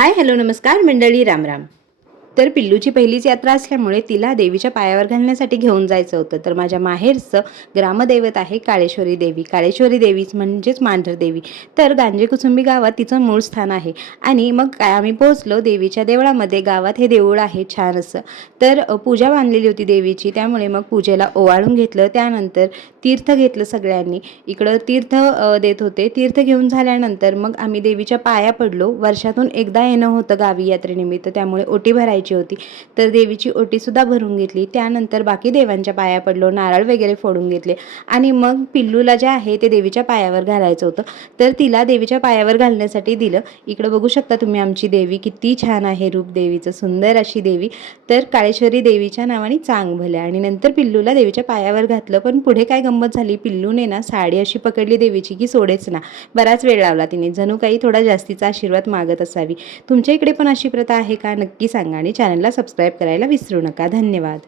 Hi hello नमस्कार मंडळी, राम राम. तर पिल्लूची पहिलीच यात्रा असल्यामुळे तिला देवीच्या पायावर घालण्यासाठी घेऊन जायचं होतं. तर माझ्या माहेरचं ग्रामदैवत आहे काळेश्वरी देवी. काळेश्वरी देवीच म्हणजेच मांढर देवी. तर गांजेकुसुंबी गावात तिचं मूळ स्थान आहे. आणि मग काय आम्ही पोहोचलो देवीच्या देवळामध्ये. गावात हे देऊळ आहे छान असं. तर पूजा बांधलेली होती देवीची, त्यामुळे मग पूजेला ओवाळून घेतलं. त्यानंतर तीर्थ घेतलं सगळ्यांनी. इकडं तीर्थ देत होते. तीर्थ घेऊन झाल्यानंतर मग आम्ही देवीच्या पाया पडलो. वर्षातून एकदा येणं होतं गावी यात्रेनिमित्त, त्यामुळे ओटी भरायची होती. तर देवीची ओटीसुद्धा भरून घेतली. त्यानंतर बाकी देवांच्या पाया पडलो, नारळ वगैरे फोडून घेतले आणि मग पिल्लूला जे आहे ते देवीच्या पायावर घालायचं होतं. तर तिला देवीच्या पायावर घालण्यासाठी दिलं. इकडं बघू शकता तुम्ही आमची देवी किती छान आहे, रूप देवीचं सुंदर अशी देवी. तर काळेश्वरी देवीच्या नावाने चांग भल्या. आणि नंतर पिल्लूला देवीच्या पायावर घातलं. पण पुढे काय गंमत झाली, पिल्लूने ना साडी अशी पकडली देवीची की सोडेच ना. बराच वेळ लावला तिने, जणू काही थोडा जास्तीचा आशीर्वाद मागत असावी. तुमच्या इकडे पण अशी प्रथा आहे का, नक्की सांगा आणि चॅनलला सबस्क्राईब करायला विसरू नका. धन्यवाद.